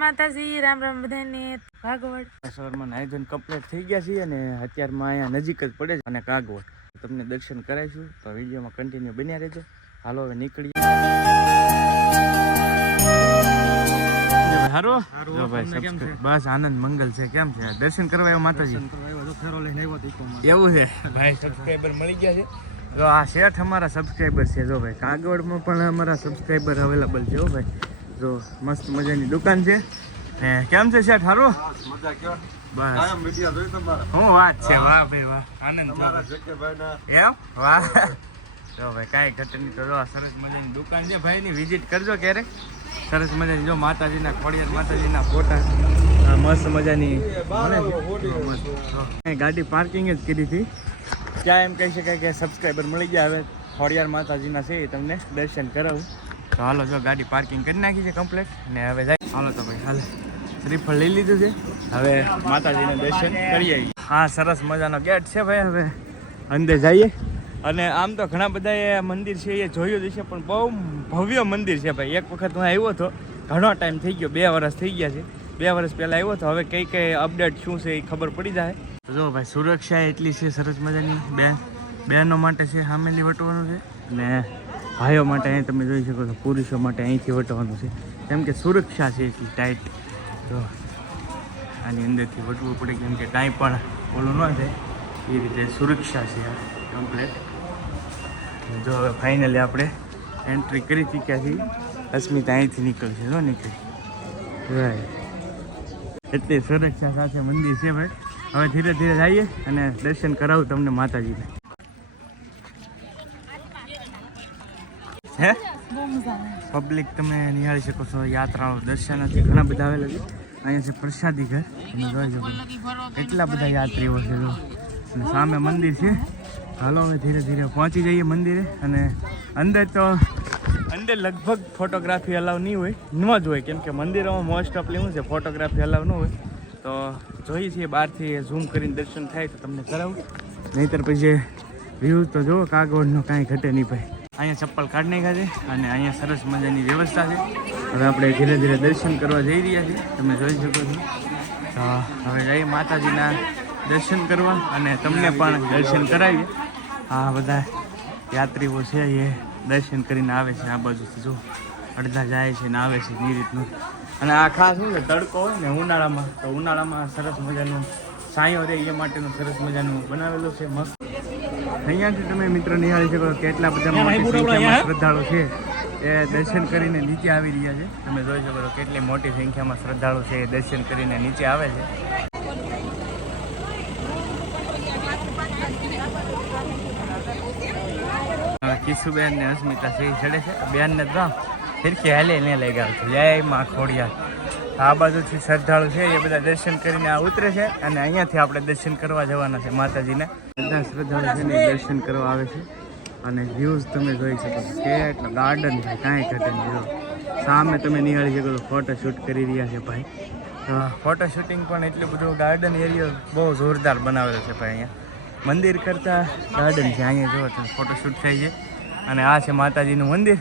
માતાજી, રામ રામ બધાને. કાગવડ સવારમાં નાઈ ધોઈને કમ્પ્લીટ થઈ ગયા છીએ અને અત્યારમાં અહીંયા નજીક જ પડે છે અને કાગવડ તમને દર્શન કરાવીશું, તો વિડીયોમાં કન્ટિન્યુ બન્યા રહેજો. હાલો હવે નીકળીએ. હારો જો ભાઈ બસ આનંદ મંગલ છે. કેમ છે? દર્શન કરવા આવ્યો માતાજી? એવું છે ભાઈ, સબસ્ક્રાઈબર મળી ગયા છે. જો આ શેઠ અમારા સબસ્ક્રાઈબર છે. જો ભાઈ કાગવડમાં પણ અમારા સબસ્ક્રાઈબર અવેલેબલ છે. હો ભાઈ જો મસ્ત મજાની દુકાન છે. કેમ છે શેઠ? હારું? બસ હું વાત છે. વાહ ભાઈ વાહ, આનંદ. એમ વાહ. જો ભાઈ કાંઈ ઘટે નહીં. તો જો સરસ મજાની દુકાન છે ભાઈની, વિઝિટ કરજો ક્યારેક. સરસ મજાની જો માતાજીના ખોડિયાર માતાજીના ફોટા મસ્ત મજાની ગાડી પાર્કિંગ જ કરી હતી. ત્યાં એમ કહી શકાય કે સબસ્ક્રાઈબર મળી ગયા. હવે ખોડિયાર માતાજીના છે એ તમને દર્શન કરાવું. તો હાલો જો ગાડી પાર્કિંગ કરી નાખી છે કમ્પ્લીટ ને હવે જાય. હાલો તો ભાઈ હાલે શ્રીફળ લઈ લીધું છે. હવે માતાજીને દર્શન કરીએ. હા સરસ મજાનો ગેટ છે ભાઈ. હવે અંદર જઈએ. અને આમ તો ઘણા બધા મંદિર છે એ જોયું જ છે, પણ બહુ ભવ્ય મંદિર છે ભાઈ. એક વખત હું આવ્યો હતો, ઘણો ટાઈમ થઈ ગયો, 2 વર્ષ થઈ ગયા છે. 2 વર્ષ પહેલાં આવ્યો હતો. હવે કઈ અપડેટ શું છે એ ખબર પડી જાય. જો ભાઈ સુરક્ષા એટલી છે સરસ મજાની. બહેનો માટે છે સામેથી વટવાનું છે અને ભાઈઓ માટે અહીં તમે જોઈ શકો છો, પુરુષો માટે અહીંથી વટવાનું છે. કેમ કે સુરક્ષા છે એટલી ટાઈટ. તો આની અંદરથી વટવું પડે, કેમ કે કાંઈ પણ ઓલું ન થાય એ રીતે સુરક્ષા છે કમ્પ્લેટ. જો હવે ફાઇનલી આપણે એન્ટ્રી કરી ચૂક્યા છીએ. અસ્મિતા અહીંથી નીકળશે. જો નીકળી રાઈટ. એટલી સુરક્ષા સાથે મંદિર છે ભાઈ. હવે ધીરે ધીરે જઈએ અને દર્શન કરાવું તમને માતાજીને. હે પબ્લિક તમે નિહાળી શકો છો. યાત્રાળુ દર્શનાર્થી ઘણા બધા આવેલા છે. અહીંયા છે પ્રસાદી ઘર, તમે જોઈ શકો કેટલા બધા યાત્રીઓ છે. જો અને સામે મંદિર છે. હાલો હવે ધીરે ધીરે પહોંચી જઈએ મંદિરે. અને અંદર લગભગ ફોટોગ્રાફી અલાવ નહીં હોય, ન જ હોય, કેમ કે મંદિરોમાં મોસ્ટ ઓફલી શું છે ફોટોગ્રાફી અલાવ ન હોય. તો જોઈએ છીએ બહારથી ઝૂમ કરીને દર્શન થાય તો તમને કરાવું. નહીંતર પછી વ્યૂ તો જુઓ કાગવડનો કાંઈ ઘટે નહીં ભાઈ. અહીંયા ચપ્પલ કાઢી નાખ્યા છે અને અહીંયા સરસ મજાની વ્યવસ્થા છે. હવે આપણે ધીરે ધીરે દર્શન કરવા જઈ રહ્યા છીએ, તમે જોઈ શકો છો. તો હવે જઈએ માતાજીના દર્શન કરવા અને તમને પણ દર્શન કરાવીએ. આ બધા યાત્રીઓ છે એ દર્શન કરીને આવે છે આ બાજુથી. જો અડધા જાય છે ને આવે છે એ રીતનું. અને આ ખાસ શું છે, તડકો હોય ને ઉનાળામાં, તો ઉનાળામાં સરસ મજાનું છાંયો રહે એ માટેનું સરસ મજાનું બનાવેલું છે મસ્ત. અહીંયાથી તમે મિત્રો નિહાળી શકો કેટલા બધા મોટી સંખ્યામાં શ્રદ્ધાળુ છે એ દર્શન કરીને નીચે આવી રહ્યા છે. તમે જોઈ શકો છો કેટલી મોટી સંખ્યામાં શ્રદ્ધાળુ છે એ દર્શન કરીને નીચે આવે છે. કિશુબેન ને અસ્મિતા છે ચડે છે. બેન ને તો ફિરકી હાલે ને લઈ ગયા છે. જય માં ખોડિયાર. આ બાજુથી શ્રદ્ધાળુ છે એ બધા દર્શન કરીને આ ઉતરે છે અને અહીંયાથી આપણે દર્શન કરવા જવાના છે માતાજીને. બધા શ્રદ્ધાળુ છે ને દર્શન કરવા આવે છે. અને વ્યૂઝ તમે જોઈ શકો છો કેટલો ગાર્ડન છે, કાંઈ ઘટે નહીં. સામે તમે નિહાળી શકો છો ફોટોશૂટ કરી રહ્યા છે ભાઈ. ફોટો શૂટિંગ પણ એટલું બધું ગાર્ડન એરિયો બહુ જોરદાર બનાવેલો છે ભાઈ. અહીંયા મંદિર કરતાં ગાર્ડન છે. અહીંયા જો તમે ફોટોશૂટ થાય છે. અને આ છે માતાજીનું મંદિર.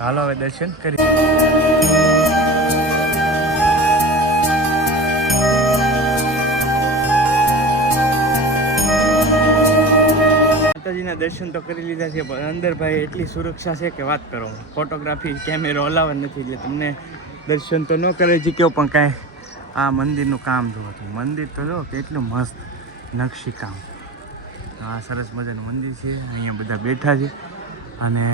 હાલો હવે દર્શન કરી. માતાજીના દર્શન તો કરી લીધા છે, પણ અંદર ભાઈ એટલી સુરક્ષા છે કે વાત કરો. ફોટોગ્રાફી કેમેરો અલાવ નથી, એટલે તમને દર્શન તો ન કરે શીખ્યો. પણ કાંઈ આ મંદિરનું કામ જોવો તો મંદિર તો જો કેટલું મસ્ત નકશી કામ. આ સરસ મજાનું મંદિર છે. અહીંયા બધા બેઠા છે અને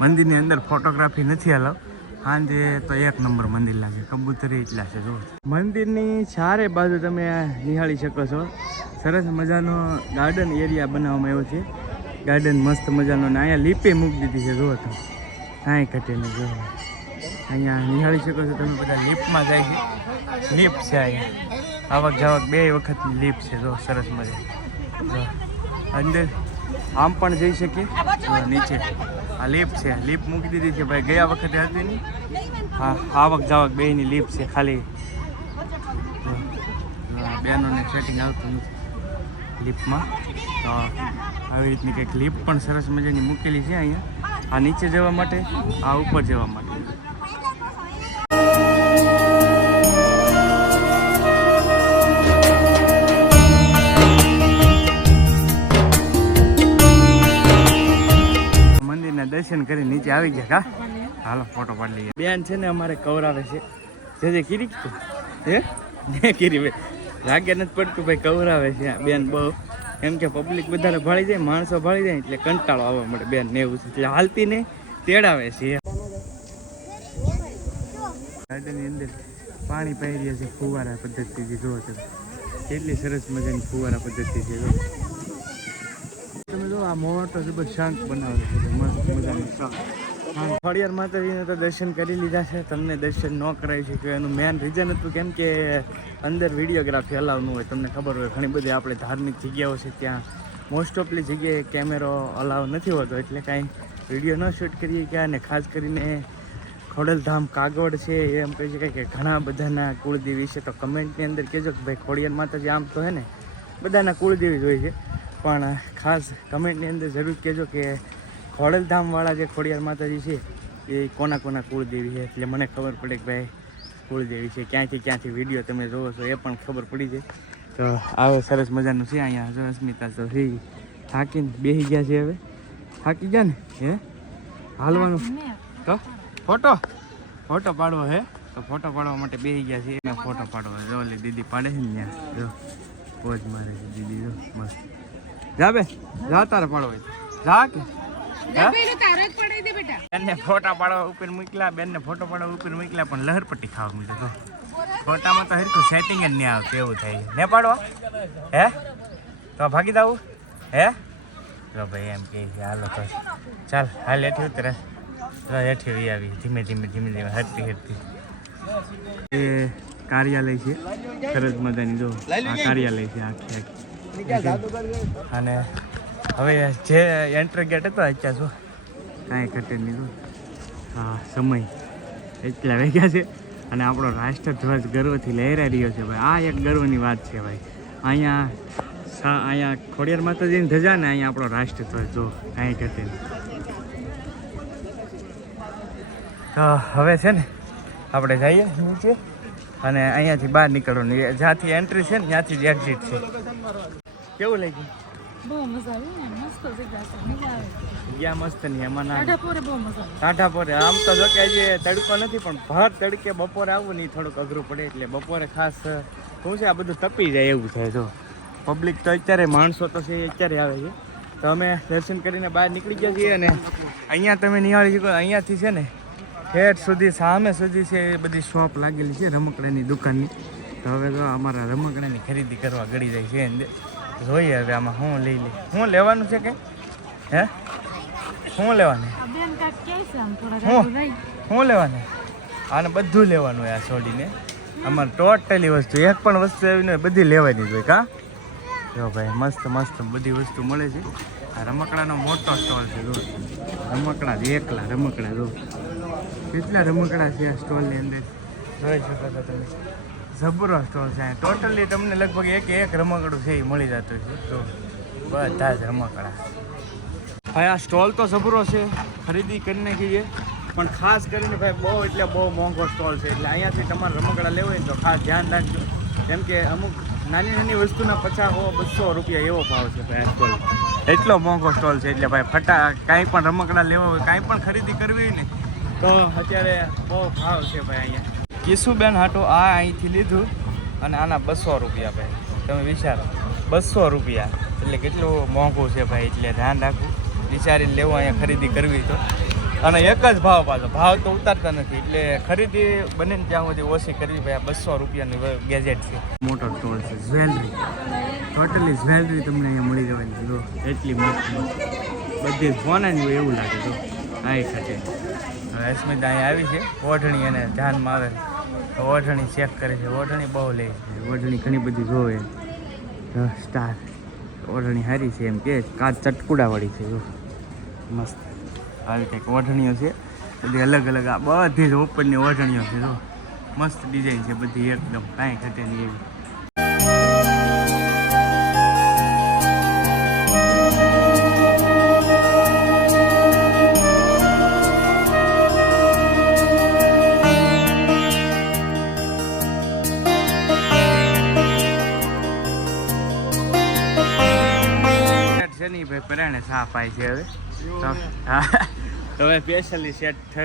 મંદિરની અંદર ફોટોગ્રાફી નથી અલાવ. સાંજે તો 1 નંબર મંદિર લાગે. કબૂતરી એટલા છે જો. મંદિરની ચારે બાજુ તમે નિહાળી શકો છો. સરસ મજાનો ગાર્ડન એરિયા બનાવવામાં આવ્યો છે. ગાર્ડન મસ્ત મજાનો. ને અહીંયા લીપે મૂકી દીધી છે. જુઓ તમે કાંઈ ઘટે નહીં. જો અહીંયા નિહાળી શકો છો તમે બધા. લીફમાં જાય છે. લીફ છે અહીંયા આવક જાવક 2 વખતની લીફ છે. જો સરસ મજા. અંદર આમ પણ જઈ શકીએ. નીચે આ લીફ છે. લીફ મૂકી દીધી છે ભાઈ. ગયા વખતે હતી નહીં. હા આવક જાવક 2ની લીફ છે ખાલી. બહેનોને સેટિંગ આવતું નથી લીફમાં. તો આવી રીતની કંઈક લીફ પણ સરસ મજાની મૂકેલી છે અહીંયા. આ નીચે જવા માટે, આ ઉપર જવા માટે. નીચે આવી ગયા કા હાલો ફોટો પાડી લઈએ બેન છે ને અમારે કવરાવે છે જે કીરી હે ને કીરી ભાઈ લાગે નથી પડતું ભાઈ કવરાવે છે બેન બહુ એમ કે પબ્લિક વધારે ભાળી જાય માણસો ભાળી જાય એટલે કંટાળો આવવા મળે બેન ને એવું છે એટલે હાલતી ને તેડાવે છે ગાર્ડનની અંદર પાણી પાઈ રહ્યા છે ફુવારા પદ્ધતિથી જુઓ તમે કેટલી સરસ મજાની ફુવારા પદ્ધતિ છે તમે જો આ મોટો જબર શાંત બનાવે છે મસ્ત મજાનું શાંત ખોડિયાર માતાજીને તો દર્શન કરી લીધા છે તમને દર્શન ન કરાવી શક્યું એનું મેન રીઝન હતું કેમ કે અંદર વિડીયોગ્રાફી અલાવ ન હોય તમને ખબર હોય ઘણી બધી આપણે ધાર્મિક જગ્યાઓ છે ત્યાં મોસ્ટ ઓફલી જગ્યાએ કેમેરો અલાવ નથી હોતો એટલે કાંઈ વિડીયો ન શૂટ કરીએ કે અને ખાસ કરીને ખોડલધામ કાગવડ છે એમ કહી શકાય કે ઘણા બધાના કુળદેવી છે તો કમેન્ટની અંદર કહેજો કે ભાઈ ખોડિયાર માતાજી આમ તો હે ને બધાના કુળદેવી જ હોય છે પણ ખાસ કમેન્ટની અંદર જરૂર કહેજો કે ખોડલધામવાળા જે ખોડિયાર માતાજી છે એ કોના કોના કુળદેવી છે એટલે મને ખબર પડે કે ભાઈ કુળદેવી છે ક્યાંથી વિડીયો તમે જોવો છો એ પણ ખબર પડી જાય તો આવે સરસ મજાનું છે અહીંયા જો અસ્મિતા તો થાકીને બેસી ગયા છે હવે થાકી ગયા ને હે હાલવાનું તો ફોટો પાડવો હે તો ફોટો પાડવા માટે બેસી ગયા છે એને ફોટો પાડવો જો ઓલી દીદી પાડે છે ને ત્યાં જો પોઝ મારે છે દીદી જો મસ્ત જા બે જા તારે પાડવો જા કે બેનને ફોટા પાડવા ઉપર મૂકલા બેનને ફોટો પાડવા ઉપર મૂકલા પણ લહરપટ્ટી ખાવા મૂકે તો ફોટામાં તો હરખું સેટિંગ જ નહીં આવતું એવું થાય ને પાડવા હે તો ભાગી દઉં હે જો ભાઈ એમ કહે છે હાલો તો ચાલ હાલ હેઠી ઉતરે હેઠી આવી ધીમે ધીમે હરતી એ કાર્યાલય છે સરસ મજાની જો આ કાર્યાલય છે આખી અને હવે જે એન્ટ્રી ગેટ હતો અત્યારે શું કાંઈ ઘટે નહીં હા સમય એટલા વાગ્યા છે અને આપણો રાષ્ટ્રધ્વજ ગર્વથી લહેરાઈ રહ્યો છે ભાઈ આ એક ગર્વની વાત છે ભાઈ અહીંયા ખોડિયાર માતાજીની ધજા ને અહીંયા આપણો રાષ્ટ્રધ્વજ જો કાંઈ ઘટે નહીં તો હવે છે ને આપણે જઈએ નીચે અને અહીંયાથી બહાર નીકળવાનું જ્યાંથી એન્ટ્રી છે ને ત્યાંથી જ એક્ઝિટ છે કેવું લાગ્યું બહુ મજા આવી મસ્ત જગ્યા મસ્ત નહીં એમાં ના ટાઢાપોરે બહુ મજા ટાઢાપોરે આમ તો જો કે આજે તડકો નથી પણ ભર તડકે બપોરે આવવું નહીં થોડુંક અઘરું પડે એટલે બપોરે ખાસ શું છે આ બધું તપી જાય એવું થાય જો પબ્લિક તો અત્યારે માણસો તો છે અત્યારે આવે છે તો અમે દર્શન કરીને બહાર નીકળી ગયા છીએ અને અહીંયા તમે નિહાળી શકો અહીંયાથી છે ને ઠેઠ સુધી સામે સુધી છે એ બધી શોપ લાગેલી છે રમકડાની દુકાનની તો હવે તો અમારા રમકડાની ખરીદી કરવા ગળી જાય છે અંદર જોઈએ હવે આમાં શું લઈ લે શું લેવાનું છે કે હે શું લેવાનું શું લેવાનું આને બધું લેવાનું હોય આ છોડીને અમારે ટોટલી વસ્તુ એક પણ વસ્તુ એવી નહીં બધી લેવાની જ હોય કા જો ભાઈ મસ્ત બધી વસ્તુ મળે છે આ રમકડાનો મોટો સ્ટોલ છે જો રમકડા એકલા રમકડા જો કેટલા રમકડા છે આ સ્ટોલની અંદર જોઈ શકો છો તમે જબરો સ્ટોલ છે ટોટલી તમને લગભગ એક રમકડું છે એ મળી જતું છે તો બધા જ રમકડા ભાઈ આ સ્ટોલ તો જબરો છે ખરીદી કરી નાખીએ પણ ખાસ કરીને ભાઈ બહુ એટલે બહુ મોંઘો સ્ટોલ છે એટલે અહીંયાથી તમારે રમકડા લેવો હોય તો ખાસ ધ્યાન રાખજો કેમ કે અમુક નાની વસ્તુના 50-200 રૂપિયા એવો ભાવ છે ભાઈ આ સ્ટોલ એટલો મોંઘો સ્ટોલ છે એટલે ભાઈ કાંઈ પણ રમકડા લેવા હોય કાંઈ પણ ખરીદી કરવી હોય ને તો અત્યારે બહુ ભાવ છે ભાઈ અહીંયા કિશુબેન હાટો આ અહીંથી લીધું અને આના 200 રૂપિયા ભાઈ તમે વિચારો 200 રૂપિયા એટલે કેટલું મોંઘું છે ભાઈ એટલે ધ્યાન રાખવું વિચારીને લેવું અહીંયા ખરીદી કરવી તો અને એક જ ભાવ પાછો ભાવ તો ઉતારતા નથી એટલે ખરીદી બને ને ત્યાં સુધી ઓછી કરવી ભાઈ આ 200 રૂપિયાનું ગેજેટ છે મોટો સ્ટોલ છે જ્વેલરી ટોટલી જ્વેલરી તમને અહીંયા મળી જવાની જો એટલી મસ્ત બધી સોનાની હોય એવું લાગે તો આ ખાતે અસ્મિતા અહીંયા આવી છે ઓઢણી અને ધ્યાનમાં આવે તો ઓઢણી ચેક કરે છે ઓઢણી બહુ લે છે ઓઢણી ઘણી બધી જોવે સ્ટાર ઓઢણી સારી છે એમ કે કાચ ચટકુડાવાળી છે જો મસ્ત આવી કંઈક ઓઢણીઓ છે બધી અલગ આ બધી જ ઉપરની ઓઢણીઓ છે જો મસ્ત ડિઝાઇન છે બધી એકદમ કાંઈ ઘટે નહીં એવી છે નહીં ભાઈ પરાણે સાફ આવી છે હવે તો હવે સ્પેશિયલી સેટ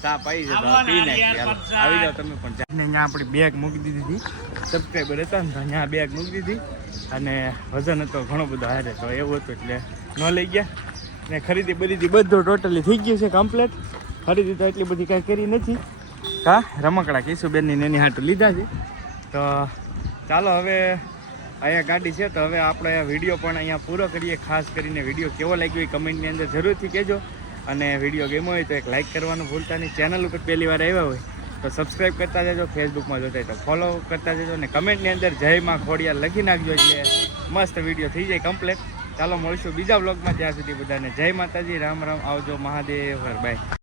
સાપ આવી છે તો પી નાખીએ. હાલો આવી જાઓ તમે પણ. અહીંયા આપણી બેગ મૂકી દીધી હતી, સબસ્ક્રાઈબર હતા ને તો અહીંયા બેગ મૂકી દીધી અને વજન હતો ઘણો બધો હારે તો એવું હતું એટલે ન લઈ ગયા. ને ખરીદી બરીદી બધું ટોટલી થઈ ગયું છે કમ્પ્લીટ. ખરીદી તો એટલી બધી કાંઈ કરી નથી. હા રમકડા કિશુબેનની નાની હાટું લીધા છે. તો ચાલો હવે અહીંયા ગાડી છે તો હવે આપણે વિડીયો પણ અહીંયા પૂરો કરીએ. ખાસ કરીને વિડીયો કેવો લાગ્યો એ કમેન્ટની અંદર જરૂરથી કહેજો. અને વિડીયો ગમ્યો હોય તો એક લાઇક કરવાનું ભૂલતા નહીં. ચેનલ ઉપર પહેલી વાર આવ્યા હોય તો સબસ્ક્રાઈબ કરતા જજો. ફેસબુકમાં જોતા હોય તો ફોલો કરતા જજો. અને કમેન્ટની અંદર જય માં ખોડિયાર લખી નાખજો એટલે મસ્ત વિડીયો થઈ જાય કમ્પ્લીટ. ચાલો મળીશું બીજા વ્લોગમાં. ત્યાં સુધી બધાને જય માતાજી, રામ રામ, આવજો, મહાદેવ હર, બાય.